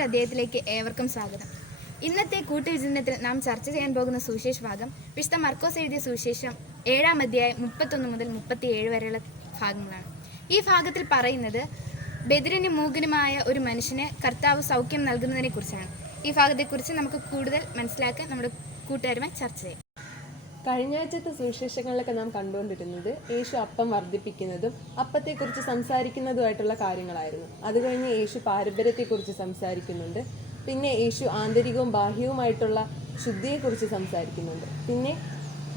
മറ്റൊരു അദ്ദേഹത്തിലേക്ക് ഏവർക്കും സ്വാഗതം. ഇന്നത്തെ കൂട്ടുവിചിന്തനത്തിൽ നാം ചർച്ച ചെയ്യാൻ പോകുന്ന സുവിശേഷ ഭാഗം വിശുദ്ധ മർക്കോസ് എഴുതിയ സുവിശേഷം ഏഴാം അധ്യായം മുപ്പത്തൊന്ന് മുതൽ മുപ്പത്തിയേഴ് വരെയുള്ള ഭാഗങ്ങളാണ്. ഈ ഭാഗത്തിൽ പറയുന്നത് ബദിരനും മൂകനുമായ ഒരു മനുഷ്യന് കർത്താവ് സൗഖ്യം നൽകുന്നതിനെ കുറിച്ചാണ് ഈ ഭാഗത്തെക്കുറിച്ച് നമുക്ക് കൂടുതൽ മനസ്സിലാക്കാൻ നമ്മുടെ കൂട്ടുകാരുമായി ചർച്ച ചെയ്യാം. കഴിഞ്ഞ ആഴ്ചത്തെ സുവിശേഷങ്ങളിലൊക്കെ നാം കണ്ടുകൊണ്ടിരുന്നത് യേശു അപ്പം വർദ്ധിപ്പിക്കുന്നതും അപ്പത്തെക്കുറിച്ച് സംസാരിക്കുന്നതുമായിട്ടുള്ള കാര്യങ്ങളായിരുന്നു. അത് കഴിഞ്ഞ് യേശു പാരമ്പര്യത്തെക്കുറിച്ച് സംസാരിക്കുന്നുണ്ട്. പിന്നെ യേശു ആന്തരികവും ബാഹ്യവുമായിട്ടുള്ള ശുദ്ധിയെക്കുറിച്ച് സംസാരിക്കുന്നുണ്ട്. പിന്നെ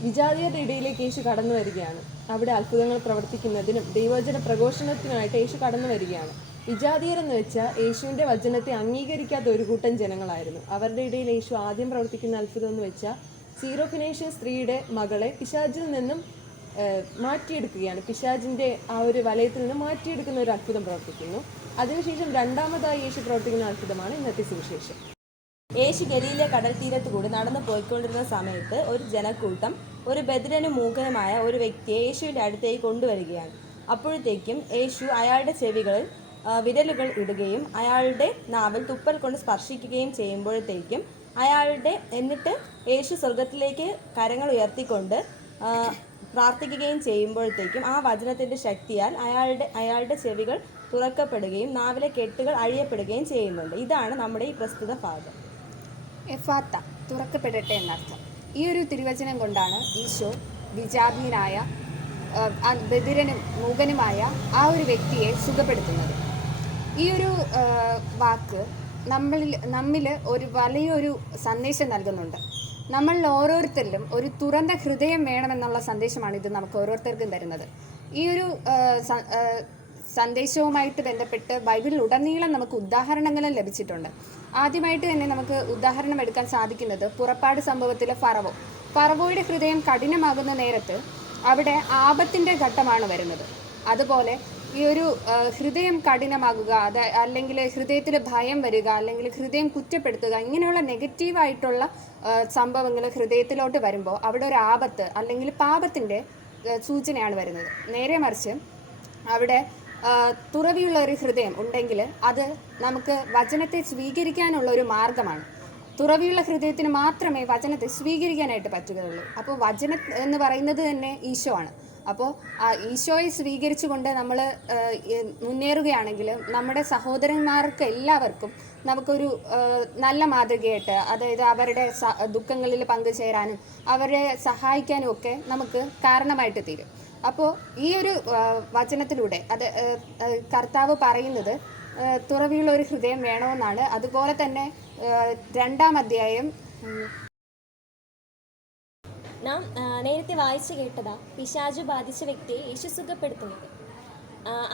വിജാതിയരുടെ ഇടയിലേക്ക് യേശു കടന്നു വരികയാണ്. അവിടെ അത്ഭുതങ്ങൾ പ്രവർത്തിക്കുന്നതിനും ദൈവവചന പ്രഘോഷണത്തിനുമായിട്ട് യേശു കടന്നു വരികയാണ്. വിജാതീയരെന്ന് വെച്ചാൽ യേശുവിന്റെ വചനത്തെ അംഗീകരിക്കാത്ത ഒരു കൂട്ടം ജനങ്ങളായിരുന്നു. അവരുടെ ഇടയിൽ യേശു ആദ്യം പ്രവർത്തിക്കുന്ന അത്ഭുതം എന്ന് വെച്ചാൽ സീറോ ഫിനേഷ്യൻ സ്ത്രീയുടെ മകളെ പിശാചിൽ നിന്നും മാറ്റിയെടുക്കുകയാണ്. പിശാജിന്റെ ആ ഒരു വലയത്തിൽ നിന്ന് മാറ്റിയെടുക്കുന്ന ഒരു അത്ഭുതം പ്രവർത്തിക്കുന്നു. അതിനുശേഷം രണ്ടാമതായി യേശു പ്രവർത്തിക്കുന്ന അത്ഭുതമാണ് ഇന്നത്തെ സുവിശേഷം. യേശു ഗലിയിലെ കടൽ തീരത്ത് കൂടി നടന്നു പോയിക്കൊണ്ടിരുന്ന സമയത്ത് ഒരു ജനക്കൂട്ടം ഒരു ബദിരനും മൂകനുമായ ഒരു വ്യക്തിയെ യേശുവിന്റെ അടുത്തേക്ക് കൊണ്ടുവരികയാണ്. അപ്പോഴത്തേക്കും യേശു അയാളുടെ ചെവികളിൽ വിരലുകൾ ഇടുകയും അയാളുടെ നാവിൽ തുപ്പൽ കൊണ്ട് സ്പർശിക്കുകയും ചെയ്യുമ്പോഴത്തേക്കും അയാളുടെ എന്നിട്ട് യേശു സ്വർഗത്തിലേക്ക് കരങ്ങൾ ഉയർത്തിക്കൊണ്ട് പ്രാർത്ഥിക്കുകയും ചെയ്യുമ്പോഴത്തേക്കും ആ വചനത്തിന്റെ ശക്തിയാൽ അയാളുടെ അയാളുടെ ചെവികൾ തുറക്കപ്പെടുകയും നാവിലെ കെട്ടുകൾ അഴിയപ്പെടുകയും ചെയ്യുന്നുണ്ട്. ഇതാണ് നമ്മുടെ ഈ പ്രസ്തുത ഭാഗം. എഫാത്ത തുറക്കപ്പെടട്ടെ എന്നർത്ഥം. ഈ ഒരു തിരുവചനം കൊണ്ടാണ് ഈശോ വിജാതീനായ ബദിരനും മൂകനുമായ ആ ഒരു വ്യക്തിയെ സുഖപ്പെടുത്തുന്നത്. ഈ ഒരു വാക്ക് നമ്മളിൽ നമ്മിൽ ഒരു വലിയൊരു സന്ദേശം നൽകുന്നുണ്ട്. നമ്മളിൽ ഓരോരുത്തരിലും ഒരു തുറന്ന ഹൃദയം വേണമെന്നുള്ള സന്ദേശമാണ് ഇത് നമുക്ക് ഓരോരുത്തർക്കും തരുന്നത്. ഈ ഒരു സന്ദേശവുമായിട്ട് ബന്ധപ്പെട്ട് ബൈബിളിൽ ഉടനീളം നമുക്ക് ഉദാഹരണങ്ങളും ലഭിച്ചിട്ടുണ്ട്. ആദ്യമായിട്ട് തന്നെ നമുക്ക് ഉദാഹരണം എടുക്കാൻ സാധിക്കുന്നത് പുറപ്പാട് സംഭവത്തിലെ ഫറവോ. ഫറവോയുടെ ഹൃദയം കഠിനമാകുന്ന നേരത്ത് അവിടെ ആപത്തിന്റെ ഘട്ടമാണ് വരുന്നത്. അതുപോലെ ഈ ഒരു ഹൃദയം കഠിനമാകുക അത് അല്ലെങ്കിൽ ഹൃദയത്തിൽ ഭയം വരിക അല്ലെങ്കിൽ ഹൃദയം കുറ്റപ്പെടുത്തുക ഇങ്ങനെയുള്ള നെഗറ്റീവായിട്ടുള്ള സംഭവങ്ങൾ ഹൃദയത്തിലോട്ട് വരുമ്പോൾ അവിടെ ഒരു ആപത്ത് അല്ലെങ്കിൽ പാപത്തിന്റെ സൂചനയാണ് വരുന്നത്. നേരെ മറിച്ച് അവിടെ തുറവിയുള്ള ഒരു ഹൃദയം ഉണ്ടെങ്കിൽ അത് നമുക്ക് വചനത്തെ സ്വീകരിക്കാനുള്ള ഒരു മാർഗമാണ്. തുറവിയുള്ള ഹൃദയത്തിന് മാത്രമേ വചനത്തെ സ്വീകരിക്കാനായിട്ട് പറ്റുകയുള്ളൂ. അപ്പോൾ വചനം എന്ന് പറയുന്നത് തന്നെ ഈശോ ആണ് അപ്പോൾ ഈശോയെ സ്വീകരിച്ചുകൊണ്ട് നമ്മൾ മുന്നേറുകയാണെങ്കിൽ നമ്മുടെ സഹോദരന്മാർക്ക് എല്ലാവർക്കും നമുക്കൊരു നല്ല മാതൃകയായിട്ട് അതായത് അവരുടെ ദുഃഖങ്ങളിൽ പങ്കുചേരാനും അവരെ സഹായിക്കാനും ഒക്കെ നമുക്ക് കാരണമായിട്ട് തീരും. അപ്പോൾ ഈ ഒരു വചനത്തിലൂടെ അത് കർത്താവ് പറയുന്നത് തുറവിയുള്ള ഒരു ഹൃദയം വേണമെന്നാണ്. അതുപോലെ തന്നെ രണ്ടാം അധ്യായം നാം നേരത്തെ വായിച്ചു കേട്ടതാ പിശാചു ബാധിച്ച വ്യക്തിയെ യേശു സുഖപ്പെടുത്തുന്നത്.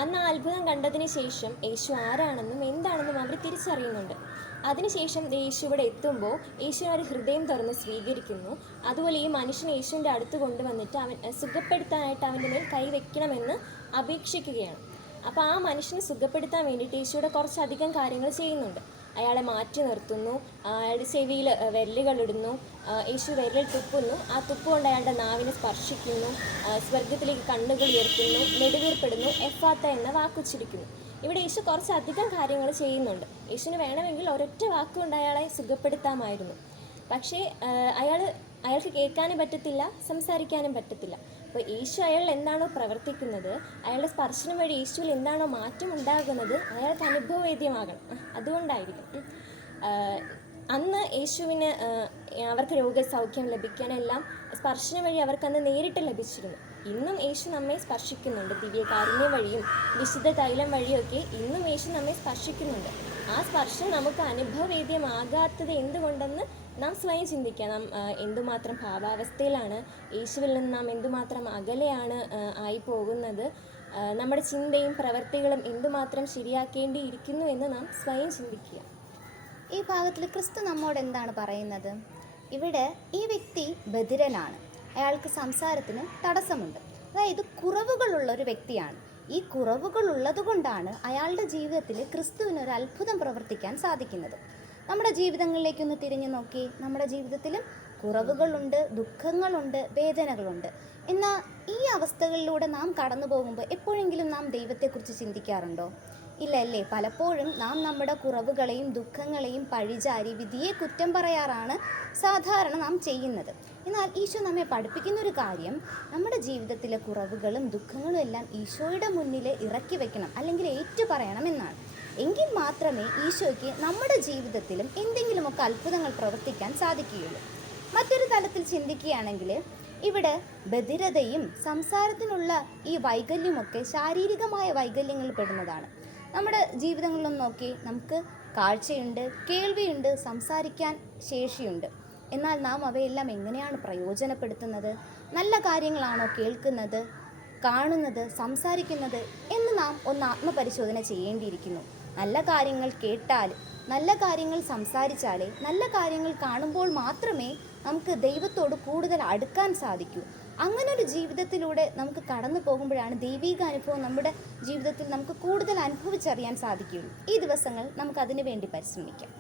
അന്ന് അത്ഭുതം കണ്ടതിന് ശേഷം യേശു ആരാണെന്നും എന്താണെന്നും അവർ തിരിച്ചറിയുന്നുണ്ട്. അതിനുശേഷം യേശു ഇവിടെ എത്തുമ്പോൾ യേശു അവർ ഹൃദയം തുറന്ന് സ്വീകരിക്കുന്നു. അതുപോലെ ഈ മനുഷ്യൻ യേശുവിന്റെ അടുത്ത് കൊണ്ടുവന്നിട്ട് അവൻ സുഖപ്പെടുത്താനായിട്ട് അവന്റെ മേൽ കൈവയ്ക്കണമെന്ന് അപേക്ഷിക്കുകയാണ്. അപ്പോൾ ആ മനുഷ്യനെ സുഖപ്പെടുത്താൻ വേണ്ടിയിട്ട് യേശുവിടെ കുറച്ചധികം കാര്യങ്ങൾ ചെയ്യുന്നുണ്ട്. അയാളെ മാറ്റി നിർത്തുന്നു. അയാളുടെ ചെവിയിൽ വിരലുകൾ ഇടുന്നു. യേശു വിരൽ തുപ്പുന്നു. ആ തുപ്പ് കൊണ്ട് അയാളുടെ നാവിനെ സ്പർശിക്കുന്നു. സ്വർഗത്തിലേക്ക് കണ്ണുകൾ ഉയർത്തുന്നു. നെടുവീർപ്പെടുന്നു. എഫാത്ത എന്ന വാക്കുച്ചിരിക്കുന്നു ഇവിടെ യേശു കുറച്ചധികം കാര്യങ്ങൾ ചെയ്യുന്നുണ്ട്. യേശുവിന് വേണമെങ്കിൽ ഒരൊറ്റ വാക്കുകൊണ്ട് അയാളെ സുഖപ്പെടുത്താമായിരുന്നു. പക്ഷേ അയാൾ അയാൾക്ക് കേൾക്കാനും പറ്റത്തില്ല സംസാരിക്കാനും പറ്റത്തില്ല. അപ്പോൾ യേശു അയാളിൽ എന്താണോ പ്രവർത്തിക്കുന്നത് അയാളുടെ സ്പർശനം വഴി യേശുവിൽ എന്താണോ മാറ്റം ഉണ്ടാകുന്നത് അയാൾക്ക് അനുഭവവേദ്യമാകണം. അതുകൊണ്ടായിരിക്കും. അന്ന് യേശുവിന് അവർക്ക് രോഗസൗഖ്യം ലഭിക്കാനെല്ലാം സ്പർശനം വഴി അവർക്കന്ന് നേരിട്ട് ലഭിച്ചിരുന്നു. ഇന്നും യേശു നമ്മെ സ്പർശിക്കുന്നുണ്ട്. ദിവ്യകാരുണ്യം വഴിയും വിശുദ്ധ തൈലം വഴിയൊക്കെ ഇന്നും യേശു നമ്മെ സ്പർശിക്കുന്നുണ്ട്. ആ സ്പർശം നമുക്ക് അനുഭവവേദ്യമാകാത്തത് എന്തുകൊണ്ടെന്ന് നാം സ്വയം ചിന്തിക്കാം നാം എന്തുമാത്രം ഭാവാവസ്ഥയിലാണ് യേശുവിൽ നിന്ന് നാം എന്തുമാത്രം അകലെയാണ് ആയി പോകുന്നത് നമ്മുടെ ചിന്തയും പ്രവൃത്തികളും എന്തുമാത്രം ശരിയാക്കേണ്ടിയിരിക്കുന്നു എന്ന് നാം സ്വയം ചിന്തിക്കുക. ഈ ഭാഗത്തിൽ ക്രിസ്തു നമ്മോട് എന്താണ് പറയുന്നത്? ഇവിടെ ഈ വ്യക്തി ബധിരനാണ്. അയാൾക്ക് സംസാരത്തിന് തടസ്സമുണ്ട്. അതായത് കുറവുകളുള്ള ഒരു വ്യക്തിയാണ്. ഈ കുറവുകൾ ഉള്ളതുകൊണ്ടാണ് അയാളുടെ ജീവിതത്തിൽ ക്രിസ്തുവിന് ഒരു അത്ഭുതം പ്രവർത്തിക്കാൻ സാധിക്കുന്നത്. നമ്മുടെ ജീവിതങ്ങളിലേക്കൊന്ന് തിരിഞ്ഞു നോക്കി. നമ്മുടെ ജീവിതത്തിലും കുറവുകളുണ്ട് ദുഃഖങ്ങളുണ്ട് വേദനകളുണ്ട്. എന്നാൽ ഈ അവസ്ഥകളിലൂടെ നാം കടന്നു പോകുമ്പോൾ എപ്പോഴെങ്കിലും നാം ദൈവത്തെക്കുറിച്ച് ചിന്തിക്കാറുണ്ടോ? ഇല്ല അല്ലേ പലപ്പോഴും നാം നമ്മുടെ കുറവുകളെയും ദുഃഖങ്ങളെയും പഴിചാരി വിധിയെ കുറ്റം പറയാറാണ് സാധാരണ നാം ചെയ്യുന്നത്. എന്നാൽ ഈശോ നമ്മെ പഠിപ്പിക്കുന്ന ഒരു കാര്യം നമ്മുടെ ജീവിതത്തിലെ കുറവുകളും ദുഃഖങ്ങളും എല്ലാം ഈശോയുടെ മുന്നിൽ ഇറക്കി വെക്കണം അല്ലെങ്കിൽ ഏറ്റു പറയണം എന്നാണ്. എങ്കിൽ മാത്രമേ ഈശോയ്ക്ക് നമ്മുടെ ജീവിതത്തിലും എന്തെങ്കിലുമൊക്കെ അത്ഭുതങ്ങൾ പ്രവർത്തിക്കാൻ സാധിക്കുകയുള്ളൂ. മറ്റൊരു തലത്തിൽ ചിന്തിക്കുകയാണെങ്കിൽ ഇവിടെ ബധിരതയും സംസാരത്തിനുള്ള ഈ വൈകല്യമൊക്കെ ശാരീരികമായ വൈകല്യങ്ങളിൽ പെടുന്നതാണ്. നമ്മുടെ ജീവിതങ്ങളിലും നോക്കി നമുക്ക് കാഴ്ചയുണ്ട് കേൾവിയുണ്ട് സംസാരിക്കാൻ ശേഷിയുണ്ട്. എന്നാൽ നാം അവയെല്ലാം എങ്ങനെയാണ് പ്രയോജനപ്പെടുത്തുന്നത്? നല്ല കാര്യങ്ങളാണോ കേൾക്കുന്നത് കാണുന്നത് സംസാരിക്കുന്നത് എന്ന് നാം ഒന്ന് ആത്മപരിശോധന ചെയ്യേണ്ടിയിരിക്കുന്നു. നല്ല കാര്യങ്ങൾ കേട്ടാൽ നല്ല കാര്യങ്ങൾ സംസാരിച്ചാലേ നല്ല കാര്യങ്ങൾ കാണുമ്പോൾ മാത്രമേ നമുക്ക് ദൈവത്തോട് കൂടുതൽ അടുക്കാൻ സാധിക്കൂ. അങ്ങനെ ഒരു ജീവിതത്തിലൂടെ നമുക്ക് കടന്നു പോകുമ്പോഴാണ് ദൈവിക അനുഭവം നമ്മുടെ ജീവിതത്തിൽ നമുക്ക് കൂടുതൽ അനുഭവിച്ചറിയാൻ സാധിക്കുകയുള്ളൂ. ഈ ദിവസങ്ങൾ നമുക്ക് അതിനു വേണ്ടി പരിശ്രമിക്കാം.